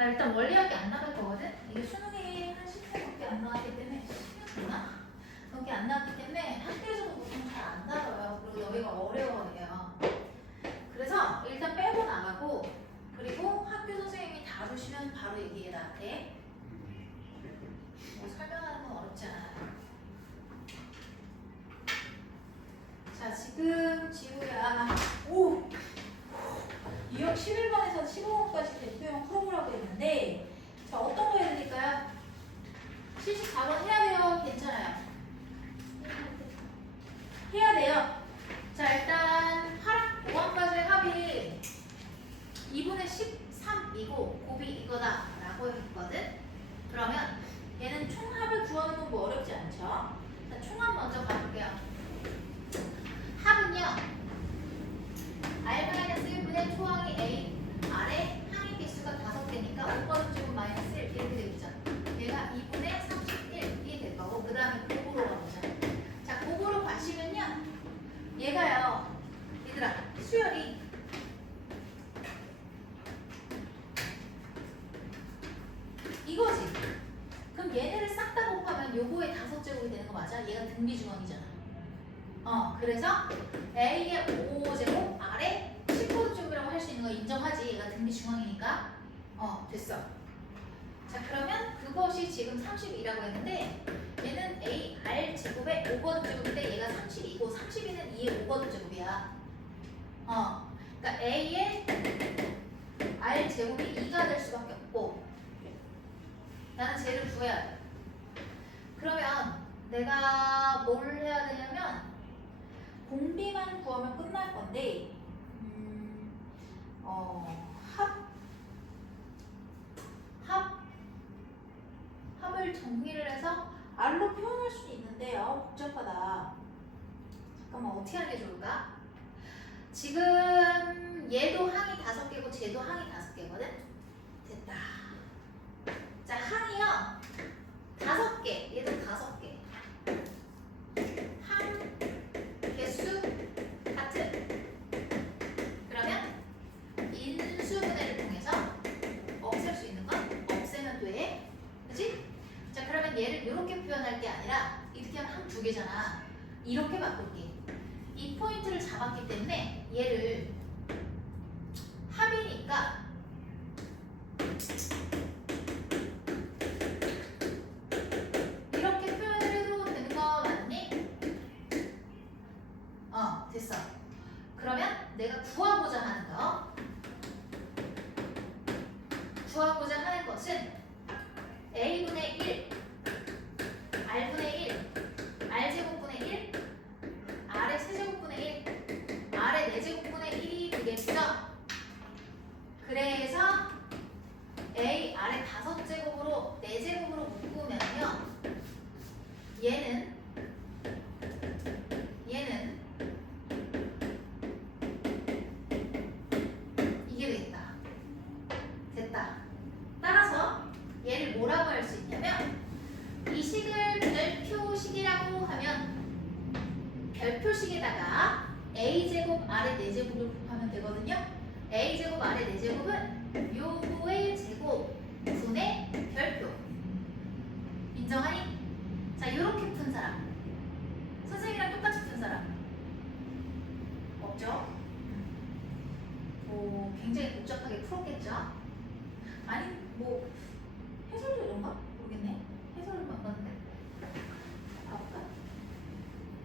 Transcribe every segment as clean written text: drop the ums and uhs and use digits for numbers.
나 일단 원리학이 안 나갈 거거든? 이게 수능이 한 10분 넘게 안 나왔기 때문에 10분 되나? 넘게 안 나왔기 때문에 학교에서도 보통 잘 안 다뤄요. 그리고 너희가 어려워해요. 그래서 일단 빼고 나가고 그리고 학교 선생님이 다루시면 바로 얘기해 나한테. 뭐 설명하는 건 어렵지 않아요. 자, 지금 지우야. 오! 유형 11번에서 15번까지 대표형 풀어보라고 했는데 자, 어떤 거 해야 될까요? 74번 해야 돼요? 괜찮아요? 해야 돼요. 자, 일단 5항까지의 합이 2분의 13이고 곱이 이거다 라고 했거든? 그러면 얘는 총합을 구하는 건 뭐 어렵지 않죠? 자, 총합 먼저 가볼게요. 합은요 R-1분의 초항이 A R의 항의 개수가 5개니까 5번 제곱 마이너스 1 이렇게 되겠죠. 얘가 2분의 31이 될 거고 그 다음에 곱으로 가보자. 자, 곱으로 가시면요 얘가요 얘들아 수열이 이거지. 그럼 얘네를 싹 다 곱하면 요거의 5제곱이 되는 거 맞아? 얘가 등비중앙이잖아. 그래서 A의 5제곱, R의 10제곱이라고 할 수 있는 거 인정하지? 얘가 등비중앙이니까. 됐어. 자, 그러면 그것이 지금 30이라고 했는데 얘는 A, R 제곱의 5번 제곱인데 얘가 30이고 32는 2의 5번 제곱이야. 그러니까 A의 R 제곱이 2가 될 수밖에 없고 나는 쟤를 구해야 돼. 그러면 내가 뭘 해야 되냐면 공비만 구하면 끝날 건데 합을 정리를 해서 R로 표현할 수 있는데요. 복잡하다. 잠깐만 어떻게 하는 게 좋을까? 지금 얘도 항이 5개고 쟤도 항이 5개거든? 됐다. 자, 항이요 5개, 얘도 5개. 항 개수 같은. 그러면 인수분해를 통해서 없앨 수 있는 건 없애면 돼. 그치? 자, 그러면 얘를 이렇게 표현할 게 아니라 이렇게 하면 항 2개잖아. 이렇게 바꿀게. 이 포인트를 잡았기 때문에 얘를 합이니까 이렇게 표현을 해도 되는 거 맞니? 됐어. 그러면 내가 구하고자 하는 것은 A분의 1, R분의 1, R제곱분의 1, R의 세제곱분의 1, R의 4제곱분의 1이 되겠죠? 그래서 A, R의 5제곱으로 4제곱으로 묶으면요 얘는 이게 되겠다. 됐다. 따라서 얘를 뭐라고 할 수 있냐면 이 식을 별표식이라고 하면 별표식에다가 A제곱 R의 4제곱을 곱하면 되거든요. A제곱 R의 4제곱은 요거의 제곱 분의 별표. 인정하니? 자, 요렇게 푼 사람 선생님이랑 똑같이 푼 사람 없죠? 굉장히 복잡하게 풀었겠죠? 아니 뭐 해설도 이런가? 모르겠네. 해설을 못 봤는데 봐볼까?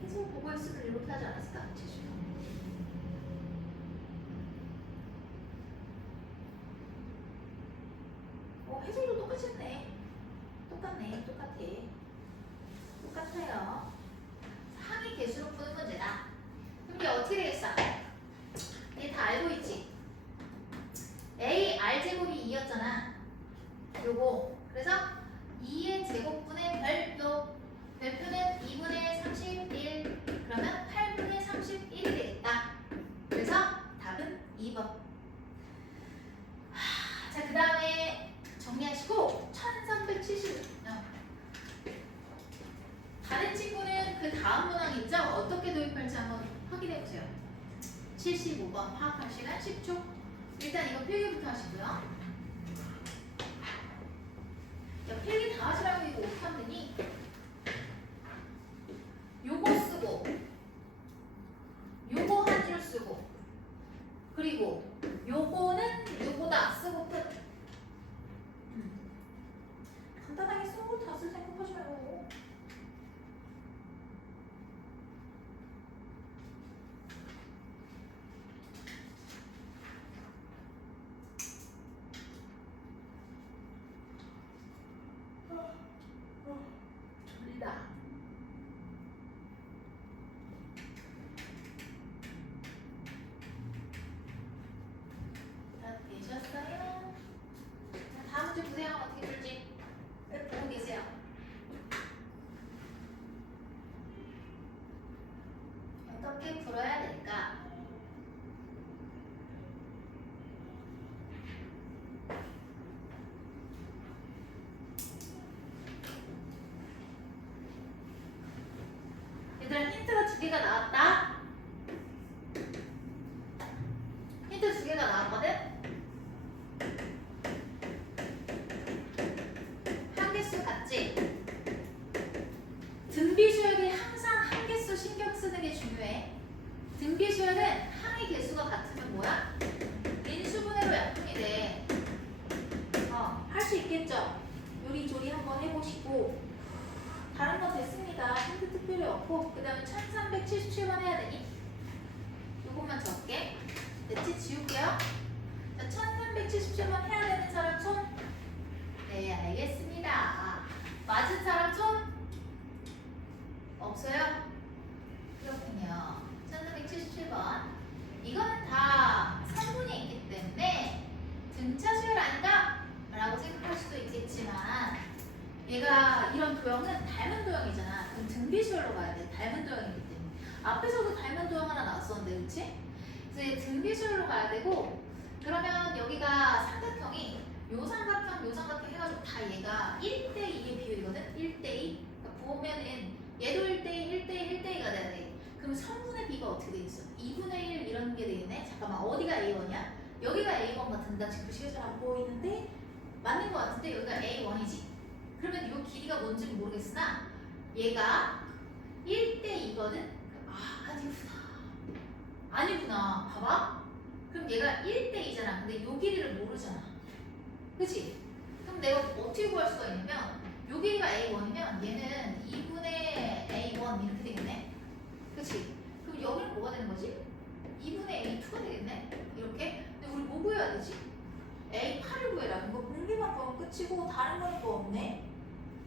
해설 보고 했으면 이렇게 하지 않았을까? 제주도 해설도 똑같이 했네. 똑같아요. 항의 개수로 푸는 문제다. 그럼 이게 어떻게 되겠어? 얘 다 알고 있지? A R제곱이 2였잖아. 요거. 그래서 2의 제곱분의 별표. 별표는 2분의 31. 그러면 8분의 31이 되겠다. 그래서 답은 2번. 자, 그 다음에 정리하시고 1370. 다른 친구는 그 다음 문항 있죠? 어떻게 도입할지 한번 확인해보세요. 75번 화학할 시간 10초. 일단 이거 필기부터 하시고요. 문제 보세요. 어떻게 풀지? 보고 계세요. 어떻게 풀어야 될까? 얘들아 힌트가 2개가 나왔다. 힌트 2개가 나왔거든? 한개수 같지? 등비수열이 항상 한개수 신경 쓰는 게 중요해. 등비수열은 항의 개수가 같으면 뭐야? 인수분해로 약분이 돼. 할 수 있겠죠? 요리조리 한번 해보시고 다른 건 됐습니다. 힌트 특별히 없고 그 다음에 1377번 해야 되니? 요것만 적게. 됐지? 지울게요. 자, 1377번 해야 되는 사람 손? 네, 알겠습니다. 맞은 사람 손? 없어요? 그렇군요. 1377번. 이거는 다 성분이 있기 때문에 등차 수열 아닌가? 라고 생각할 수도 있겠지만 얘가 이런 도형은 닮은 도형이잖아. 그럼 등비수열로 가야 돼. 닮은 도형이기 때문에. 앞에서도 닮은 도형 하나 나왔었는데, 그치? 그래서 얘 등비수열로 가야 되고 그러면 여기가 삼각형이 요 삼각형 해가지고 다 얘가 1대2의 비율이거든? 1대2. 그러니까 보면은 얘도 1대2, 1대2, 1대2가 돼야 돼. 그럼 성분의 비가 어떻게 돼 있어? 2분의 1 이런 게 되겠네? 잠깐만, 어디가 A1이야? 여기가 A1 같은데 지금 글씨가 잘 안 보이는데 맞는 것 같은데 여기가 A1이지? 그러면 이 길이가 뭔지는 모르겠으나 얘가 1대2거든? 아니구나. 봐봐. 그럼 얘가 1대2잖아. 근데 이 길이를 모르잖아. 그치? 그럼 내가 어떻게 구할 수가 있냐면 이 길이가 A1이면 얘는 2분의 A1 이렇게 되겠네. 그치? 그럼 여기는 뭐가 되는 거지? 2분의 A2가 되겠네? 이렇게? 근데 우리 뭐 구해야 되지? A8을 구해라. 이거 공비만 구하면 끝이고 다른 거는 뭐 없네?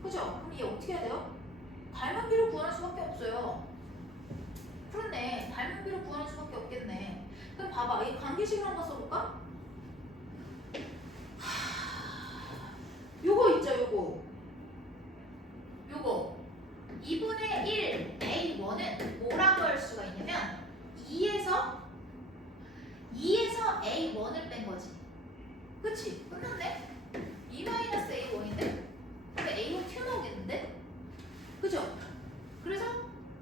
그죠? 그럼 얘 어떻게 해야 돼요? 닮은 비를 구하는 수밖에 없어요. 그렇네. 닮은 비를 구하는 수밖에 없겠네. 그럼 봐봐. 이 관계식을 한번 써볼까? 요거 있죠, 요거. 요거. 2분의 1 A1은 뭐라고 할 수가 있냐면 2에서 A1을 뺀 거지. 그치? 끝났네? 2-A1인데? 근데 A1 튀어나오겠는데? 그죠? 그래서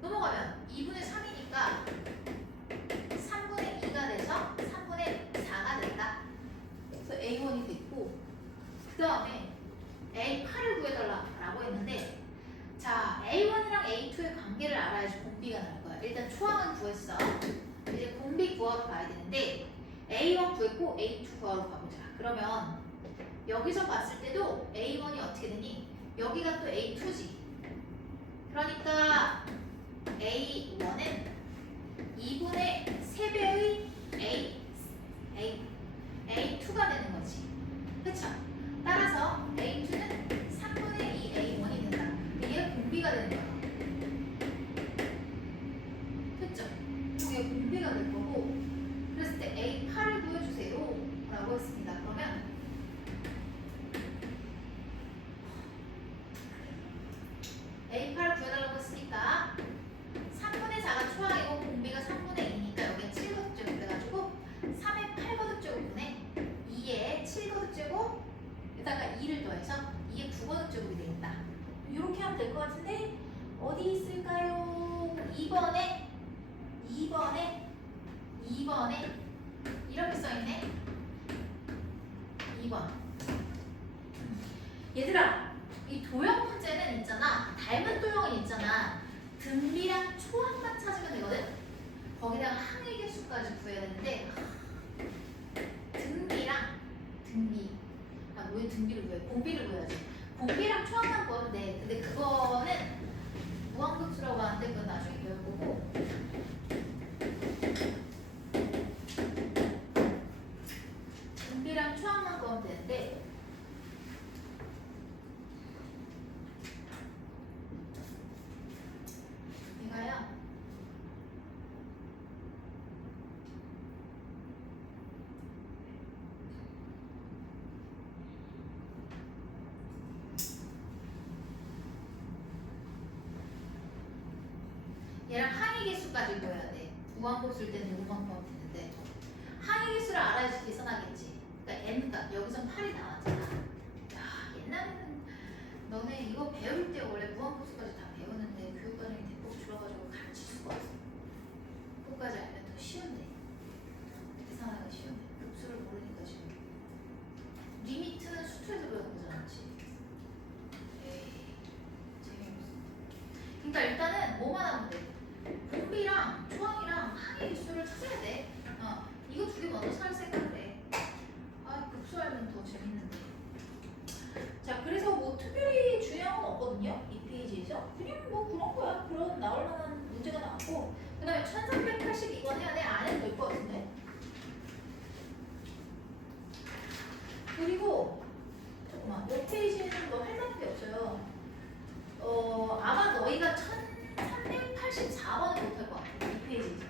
넘어가면 2분의 3이니까 3분의 2가 돼서 3분의 4가 된다. 그래서 A1이 됐고 그 다음에 A8을 구해달라고 했는데 자, A1이랑 A2의 관계를 알아야지 공비가 나올 거야. 일단 초항은 구했어. 이제 공비 구하러 가야 되는데 A1 구했고 A2 구하러 가보자. 그러면 여기서 봤을 때도 A1이 어떻게 되니? 여기가 또 A2지. 그러니까 A1은 2분의 3배의 A2가 되는 거지. 그쵸? 따라서 A2는 3분의 2 A1이 된다. 이게 공비가 되는 거야. 그쵸? 이게 공비가 될 거고 그랬을 때 A8을 구해주세요 라고 했습니다. 그러면 A8을 구해달라고 했으니까 3분의 4가 초항이고 공비가 3분의 2니까 여기에 7거듭제곱 돼가지고 3의 8거듭제곱분의 2의 7거듭제곱 에다가 2를 더해서 2의 9거듭제곱이 되겠다. 이렇게 하면 될 것 같은데 어디 있을까요? 2번에 이렇게 써있네. 2번. 얘들아, 이 도형 문제는 있잖아. 닮은 도형은 있잖아. 등비랑 초항만 찾으면 되거든. 거기다가 항의 개수까지 구해야 되는데 등비. 왜 등비를 구해? 공비를 구해야지. 공비랑 초항만 구하면 돼. 근데 그거는 무한급수라고 하는데 그건 나중에 배울 거고. 등비랑 초항만 구하면 되는데 얘가요. 무한급수까지 구해야 돼. 무한급수일 때는 요것만 구하면 되는데 항의수를 알아야지 계산하겠지. 그러니까 n가 여기서 8이 나왔잖아. 야, 옛날에는 너네 이거 배울 때 원래 무한급수까지 다 배우는데 교육과정이 대폭 줄어가지고 가르칠 수가 없어. 그거까지 알면 더 쉬운데. 계산하기가 쉬운데. 급수를 모르니까 지금. 리미트는 수투에서 배우는 거잖아, 그치? 에이, 재미없어. 그러니까 일단은 뭐만 하면 돼? 공비랑 초항이랑 항의 기수를 찾아야 돼. 이거 두 개 먼저 찾을 생각을 해. 아, 급수하면 더 재밌는데. 자, 그래서 뭐 특별히 중요한 건 없거든요. 이 페이지에서. 그냥 뭐 그런 거야. 그런 나올 만한 문제가 나왔고. 그 다음에 1382번 해야 돼? 안 해도 될 것 같은데. 그리고 잠깐만, 이 페이지에는 뭐 할 만한 게 없어요. 아마 너희가 1384번을 못할 것 같아. 이 페이지에서.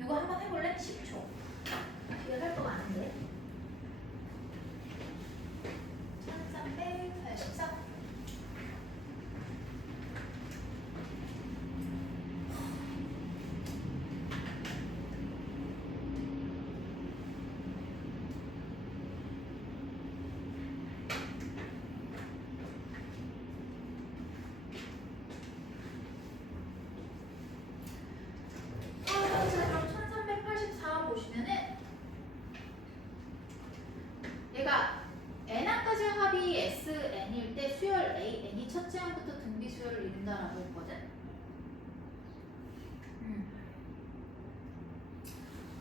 이거 한번 해볼래? 10초. 이거 할 거 많은데. 1384. 자, 그럼 1384 보시면은 얘가 n항까지 합이 sn일 때 수열 an이 첫째 항부터 등비 수열을 이룬다라고 했거든.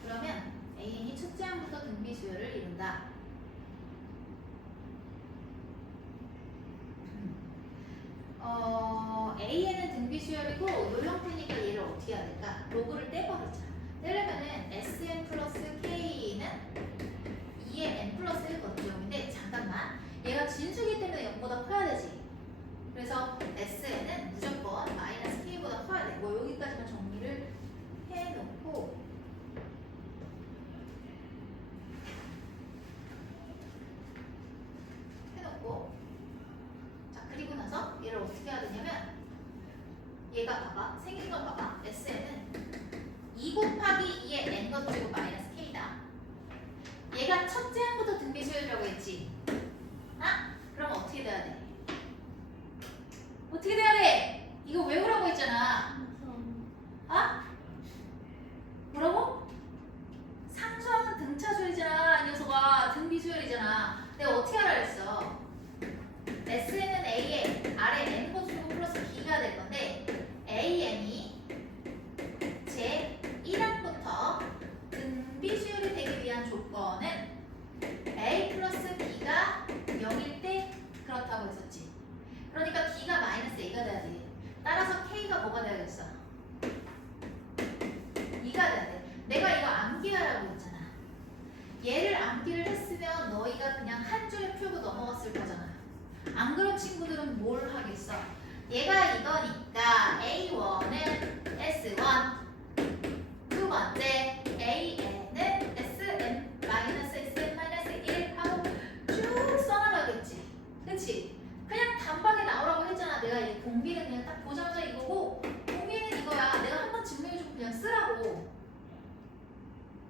그러면 an이 첫째 항부터 등비 수열을 이룬다. AN은 등비 수열이고 요 형태니까 얘를 어떻게 해야 될까? 로그를 떼버리자. 떼려면은 SN 플러스 K는 2의 N 플러스 1 거점인데 잠깐만, 얘가 진수기 때문에 0보다 커야 되지. 그래서 SN은 무조건 마이너스 K보다 커야 돼. 뭐 여기까지만 정리를 해놓고 자, 그리고 나서 얘를 어떻게 해야 되냐면 얘가 봐봐, 생긴 걸 봐봐. SN은 2 곱하기 2의 N 거치고 마이너스 K다. 얘가 첫째 항부터 등비 수열이라고 했지. 아? 그럼 어떻게 돼야 돼? 어떻게 돼야 돼? 이거 외우라고 했잖아. 아? 뭐라고? 상수항은 등차 수열이잖아. 이 녀석아, 등비 수열이잖아. 내가 어떻게 하라 했어? S는 A에 아래 N 거치고 플러스 B가 될 건데 AN이 제 1항부터 등비 수열이 되기 위한 조건은 A 플러스 B가 0일 때 그렇다고 했었지. 그러니까 B가 마이너스 A가 돼야 돼. 따라서 K가 뭐가 돼야겠어? 2가 돼야 돼. 내가 이거 암기하라고 했잖아. 얘를 암기를 했으면 너희가 그냥 한 줄에 풀고 넘어갔을 거잖아. 안 그런 친구들은 뭘 하겠어? 얘가 이거니까 A1은 S1, 두 번째 AN은 SM-SM-1 하고 쭉 써나가겠지. 그치? 그냥 단박에 나오라고 했잖아. 내가 이 공비는 그냥 딱 보자마자 이거고 공비는 이거야. 내가 한번 증명해주고 그냥 쓰라고.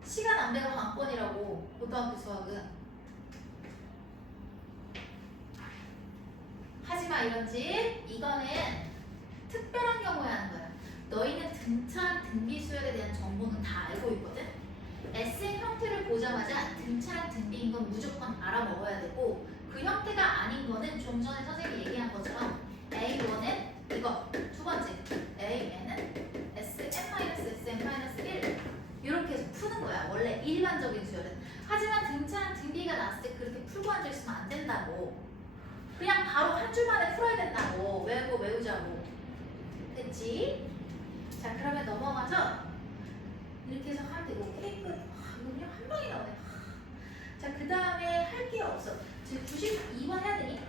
시간 안 되는 관건이라고. 고등학교 수학은. 하지마 이런 짓. 이거는 특별한 경우에 하는 거야. 너희는 등차랑 등비 수열에 대한 정보는 다 알고 있거든. SN 형태를 보자마자 등차랑 등비인 건 무조건 알아먹어야 되고, 그 형태가 아닌 거는 좀 전에 선생님이 얘기한 것처럼 A1은 이거, 두 번째 AN은 SM-SM-1 이렇게 해서 푸는 거야. 원래 일반적인 수열은. 하지만 등차랑 등비가 나왔을 때 그렇게 풀고 앉아있으면 안 된다고. 그냥 바로 한 줄 만에 풀어야 된다고. 외우자고. 됐지? 자, 그러면 넘어가서 이렇게 해서 하면 되고. 오케이, 끝. 이거 그냥 한 방에 나오네. 자, 그 다음에 할 게 없어. 지금 92번 해야 되니?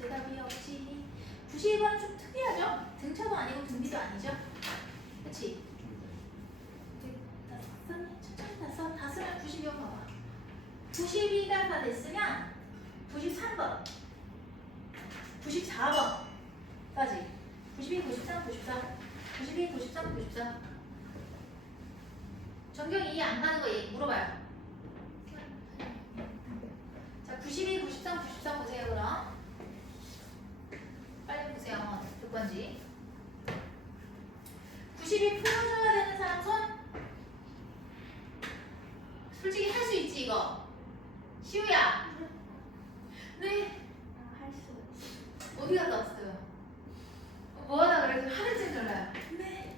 대답이 없지. 92번은 좀 특이하죠? 등차도 아니고 등비도 아니죠? 그치? 천천히 다 쓰면 90이요. 봐봐. 92가 다 됐으면 93번, 94번 까지 92, 93, 94 92, 93, 94 전경이 이해 안 가는 거 물어봐요. 자, 92, 93, 94 보세요 그럼. 빨리 보세요. 몇 번지? 92 풀어줘야 되는 사람 손? 솔직히 할 수 있지 이거? 시우야. 네. 할 수가 있어. 어디 갔다 왔어요? 뭐하다 그래서 하늘색 놀라요. 네.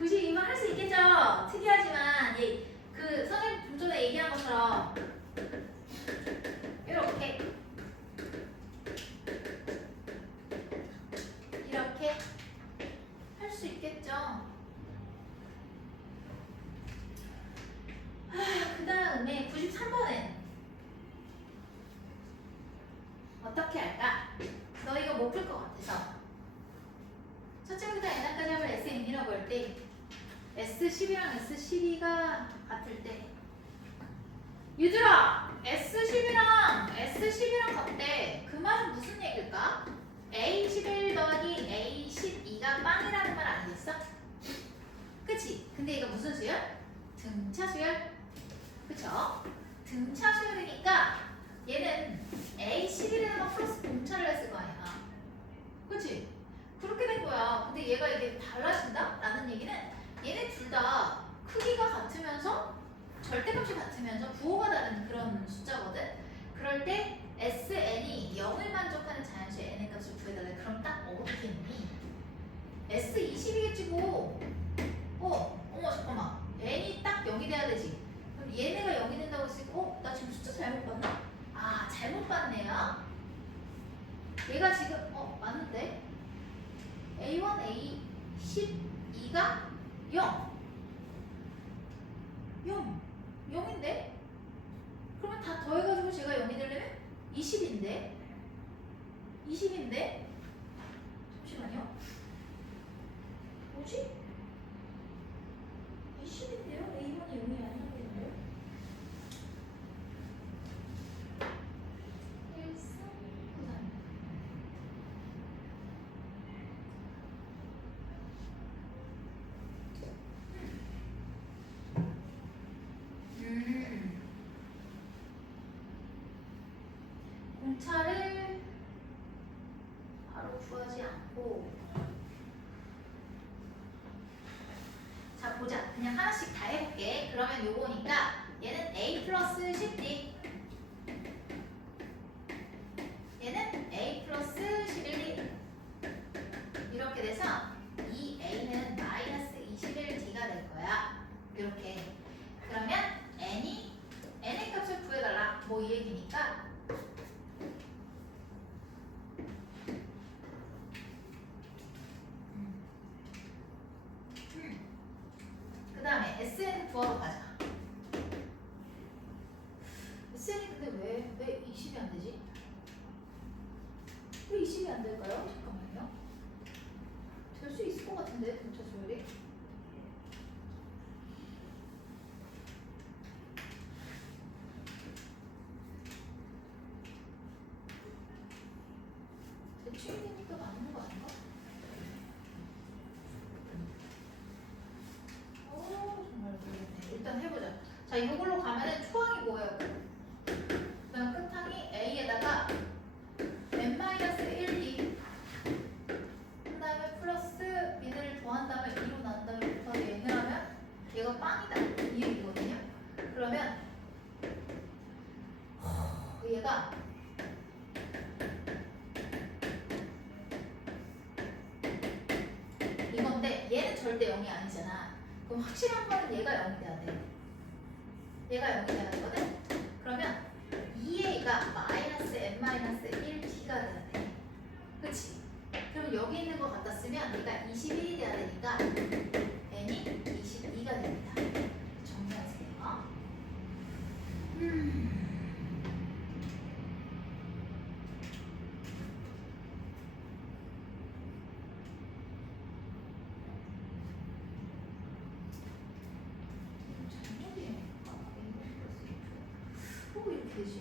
92만 할 수 있겠죠? 특이하지만 그 선생님 좀 전에 얘기한 것처럼 이렇게 할 수 있겠죠? 그 다음에 93번은 어떻게 할까? 너 이거 못 풀 것 같아서 첫째부터 n까지 합을 SN이라고 할 때 S10이랑 S12가 같을 때 유들아! S10이랑 같대. 그 말은 무슨 얘기일까? A11 더하기 A12가 빵이라는 말 아니겠어? 그치? 근데 이거 무슨 수열? 등차 수열? 그쵸? 등차 수열이니까 얘는 A11에다가 플러스 공차를 했을 거 아니야. 그치? 그렇게 된 거야. 근데 얘가 이게 달라진다? 라는 얘기는 얘네 둘 다 크기가 같으면서 절대값이 같으면서 부호가 다른 그런 숫자거든? 그럴 때 SN이 0을 만족하는 자연수의 n의 값을 구해달래. 그럼 딱 어떻게 했니? S20이겠지 뭐. 어머 잠깐만. n이 딱 0이 돼야 되지. 그럼 얘네가 0이 된다고 했으니까 나 지금 숫자 잘못 봤나? 아 잘못 봤네요. 얘가 지금 맞는데? A1, A12가 0. 0인데? 그러면 다 더해가지고 제가 0이 되려면 20인데? 20인데? 잠시만요. 뭐지? 20인데요? A1이 0이 아니겠는데요? 1, 3, 9, 3. 공차를 바로 구하지 않고 자 보자. 그냥 하나씩 다 해볼게. 그러면 요거니까 얘는 A 플러스 10D 얘는 A 플러스 11D 이렇게 돼서 이 A는 마이너스 21D가 될 거야. 이렇게. 그러면 N의 값을 구해달라. 뭐 이 얘기니까 그 다음에 SN 구하러 가자. SN이 근데 왜 20이 안 되지? 왜 20이 안 될까요? 잠깐만요. 될 수 있을 것 같은데 등차 수열이. 대충이 되니까 맞는 거 아닌가? 정말 모르겠네. 일단 해보자. 자, 이걸로 가면은 초항이 뭐예요? 그다음 끝항이 A에다가 n-1D 그 다음에 플러스 얘네를 더한 다음에 2로 난 다음에 곱하기 n을 하면 얘가 빵이다 이 얘기거든요. 그러면 얘가 이건데 얘는 절대 0이 아니잖아. 그럼 확실한 거는 얘가 0이 돼야 돼. 얘가 0이 돼야 되거든? 그러면 2a가 마이너스 n-1t가 돼야 돼. 그치? 그럼 여기 있는 거 갖다 쓰면 얘가 21이 돼야 되니까 n이 22가 됩니다. 정리하세요. 이렇게 되지?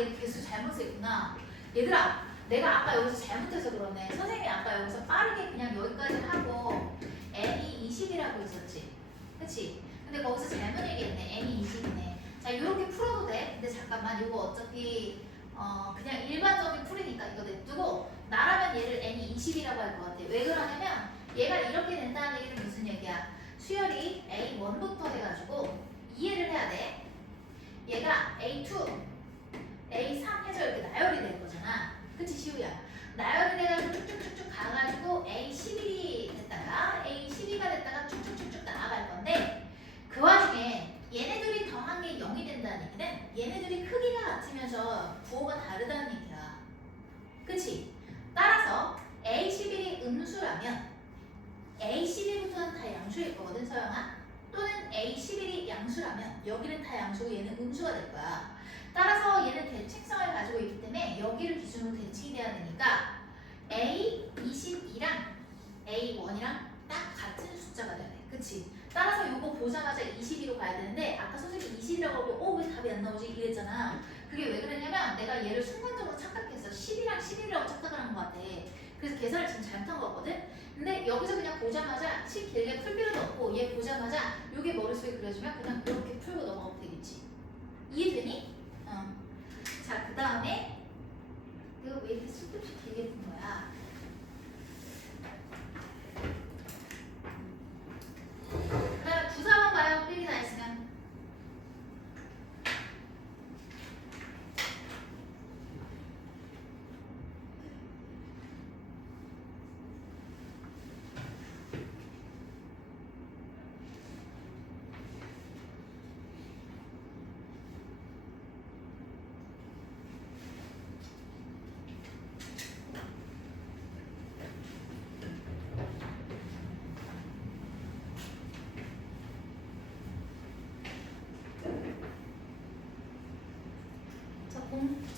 내가 개수 잘못 썼구나. 얘들아, 내가 아까 여기서 잘못해서 그러네. 선생님이 아까 여기서 빠르게 그냥 여기까지 하고 n이 20이라고 했었지. 그치? 근데 거기서 잘못 얘기했네. n이 20이네. 자, 이렇게 풀어도 돼. 근데 잠깐만, 이거 어차피 그냥 일반적인 풀이니까 이거 냅두고 나라면 얘를 n이 20이라고 할 것 같아. 왜 그러냐면 얘가 이렇게 된다는 얘기는 무슨 얘기야? 수열이 A1부터 해가지고 이해를 해야 돼. 얘가 A2, A3 해서 이렇게 나열이 될 거잖아. 그치, 시우야? 나열이 돼가지고 쭉쭉쭉쭉 가가지고 A11이 됐다가 A12가 됐다가 쭉쭉쭉쭉 나아갈 건데 그 와중에 얘네들이 더한 게 0이 된다는 얘기는 얘네들이 크기가 같으면서 부호가 다르다는 얘기야. 그치? 따라서 A11이 음수라면 A11부터는 다 양수일 거거든, 서영아. 또는 A11이 양수라면 여기는 다 양수고 얘는 음수가 될 거야. 따라서 얘는 대칭성을 가지고 있기 때문에 여기를 기준으로 대칭이 돼야 되니까 A22랑 A1이랑 딱 같은 숫자가 돼야 돼. 그치? 따라서 이거 보자마자 22로 가야 되는데 아까 선생님이 20이라고 하고 왜 답이 안 나오지? 이랬잖아. 그게 왜 그랬냐면 내가 얘를 순간적으로 착각했어. 10이랑 11이라고 착각을 한 것 같아. 그래서 계산을 지금 잘못한 거거든? 근데 여기서 그냥 보자마자 식 길게 풀 필요도 없고 얘 보자마자 요게 머릿속에 그려지면 그냥 그렇게 풀고 넘어가면 되겠지. 이해되니? 자, 그 다음에 내가 왜 이렇게 쓸데없이 길게 푼 거야? 그 다음에 부사만 봐요. 필기 다 했으면.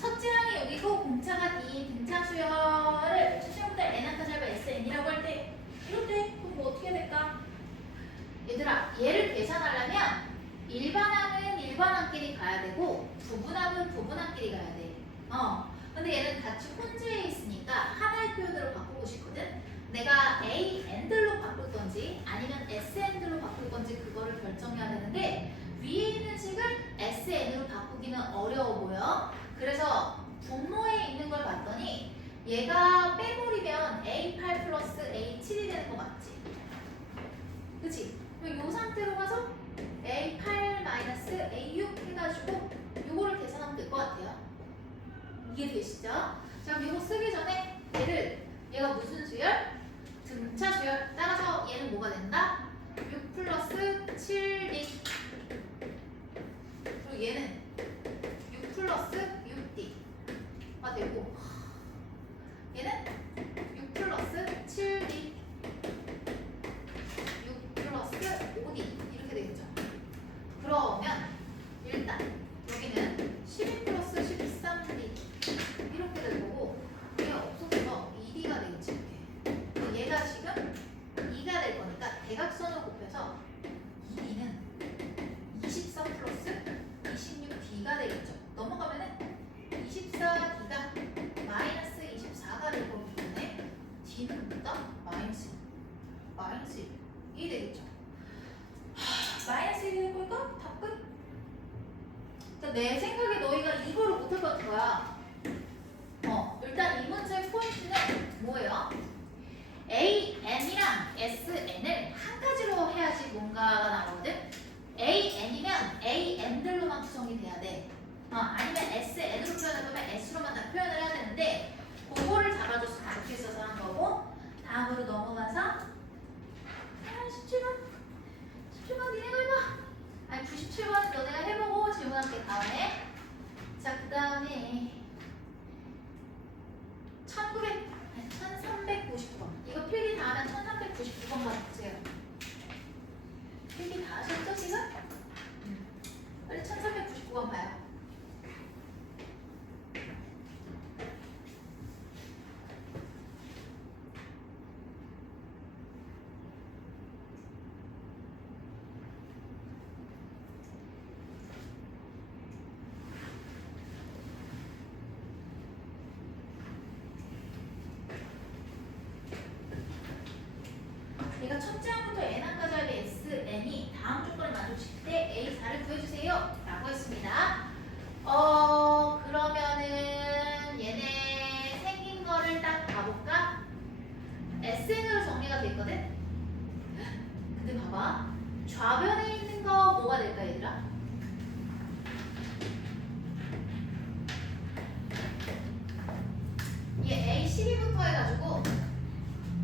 첫째 항이 여기고 공차가 D, 등차 수열을 수시부터 N한테 잡아 SN이라고 할 때 이럴 때 그럼 뭐 어떻게 해야 될까? 얘들아, 얘를 계산하려면 일반항은 일반항끼리 가야 되고 부분항은 부분항끼리 가야 돼. 근데 얘는 같이 혼재해 있으니까 하나의 표현으로 바꾸고 싶거든. 내가 A n들로 바꿀 건지 아니면 S n들로 바꿀 건지 그거를 결정해야 되는데 위에 있는 식을 S n으로 바꾸기는 어려워 보여. 그래서 분모에 있는 걸 봤더니 얘가 빼버리면 A8 플러스 A7이 되는 거 맞지? 그치? 그럼 이 상태로 가서 A8 마이너스 A6 해가지고 요거를 계산하면 될 것 같아요. 이게 되시죠? 자, 그럼 이거 쓰기 전에 얘가 무슨 수열? 등차 수열. 따라서 얘는 뭐가 된다? 6 플러스 7D. 그리고 얘는 6 플러스 6D가 되고 얘는 6 플러스 7D 6 플러스 5D 이렇게 되겠죠. 그러면 일단 여기는 12 플러스 13D 이렇게 될 거고 얘 없어서 2D가 되겠지. 이렇게. 얘가 지금 2가 될 거니까 대각선을 곱해서 2D는 24 플러스 26D가 되겠죠. 넘어가면은 24D가 마이너스 24가 될 거기 때문에 D는 뭐다? 마이너스 1이 되겠죠. 마이너스 1이 될 거니까 답 끝. 내 생각에 너희가 이거를 못할 것 같은 거야. 일단 이 문제의 포인트는 뭐예요? AN이랑 SN을 한 가지로 해야지 뭔가가 나오거든. AN이면 AN들로만 구성이 돼야 돼. 아니면 SN으로 표현할 거면 S로만 다 표현을 해야 되는데 그거를 잡아줬으면 좋겠어서 한 거고. 다음으로 넘어가서 17번 니네가 해봐. 아니 97번 너네가 해보고 질문할게 다음에. 자, 그 다음에 1399번. 이거 필기 다 하면 1399번 봐주세요. 필기 다 하셨죠 지금? 빨리 1399번 봐요. R을 구해주세요 라고 했습니다. 그러면은 얘네 생긴 거를 딱 봐볼까? SN으로 정리가 됐거든? 근데 봐봐. 좌변에 있는 거 뭐가 될까 얘들아? 얘 A12부터 해가지고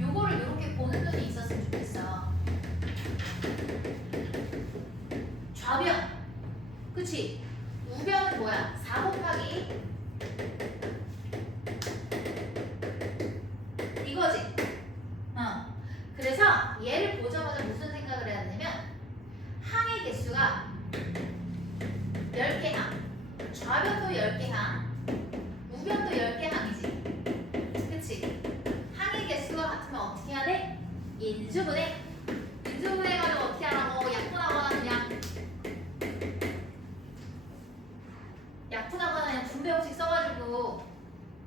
요거를 이렇게 보는 눈이 있었으면 좋겠어. 좌변. 그치? 우변은 뭐야? 4 곱하기 이거지? 그래서 얘를 보자마자 무슨 생각을 해야 되냐면 항의 개수가 10개 항, 좌변도 10개 항, 우변도 10개 항이지. 그치? 항의 개수가 같으면 어떻게 해야 돼? 인수분해. 인수분해가지고 어떻게 하라고? 약분하거나 그냥 분배 형식 써가지고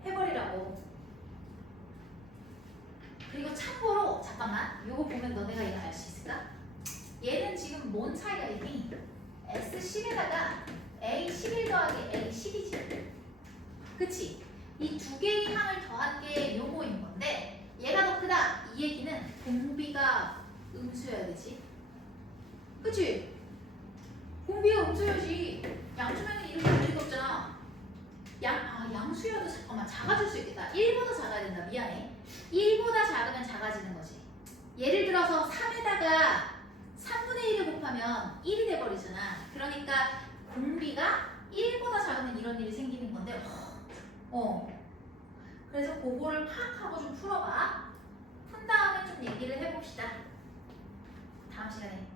해버리라고. 그리고 참고로 잠깐만 요거 보면 너네가 이거 알 수 있을까? 얘는 지금 뭔 차이가 있니? S10에다가 A11 더하기 A10이지. 그치? 이 두 개의 항을 더한 게 요거인 건데 얘가 더 크다. 이 얘기는 공비가 음수여야 되지. 그치? 공비가 음수여야지. 양수면은 이렇게 될 리가 없잖아. 양수여도 잠깐만 작아질 수 있겠다. 1보다 작아야 된다. 미안해. 1보다 작으면 작아지는 거지. 예를 들어서 3에다가 3분의 1을 곱하면 1이 돼버리잖아. 그러니까 공비가 1보다 작으면 이런 일이 생기는 건데 그래서 그거를 파악하고 좀 풀어봐. 푼 다음에 좀 얘기를 해봅시다. 다음 시간에.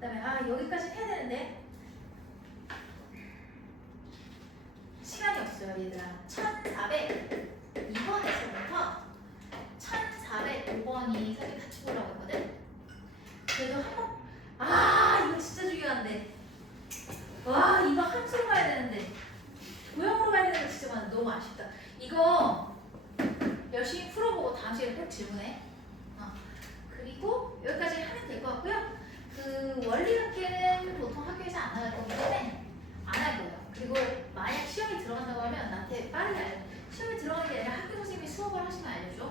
그 다음에 여기까지 해야 되는데 시간이 없어요 얘들아. 1402번에서부터 1405번이 사실 같이 보라고 했거든. 그래도 이거 진짜 중요한데 와 이거 함수로 가야 되는데 도형으로 가야 되는 거 진짜 많아. 너무 아쉽다. 이거 열심히 풀어보고 다음 시간에 꼭 질문해. 그리고 여기까지 하면 될 것 같고요. 그 원리학계는 보통 학교에서 안 나갈 거기 때문에 안 할 거예요. 그리고 만약 시험에 들어간다고 하면 나한테 빠르게 알려. 시험에 들어가는 게 아니라 학교 선생님이 수업을 하시면 알려줘.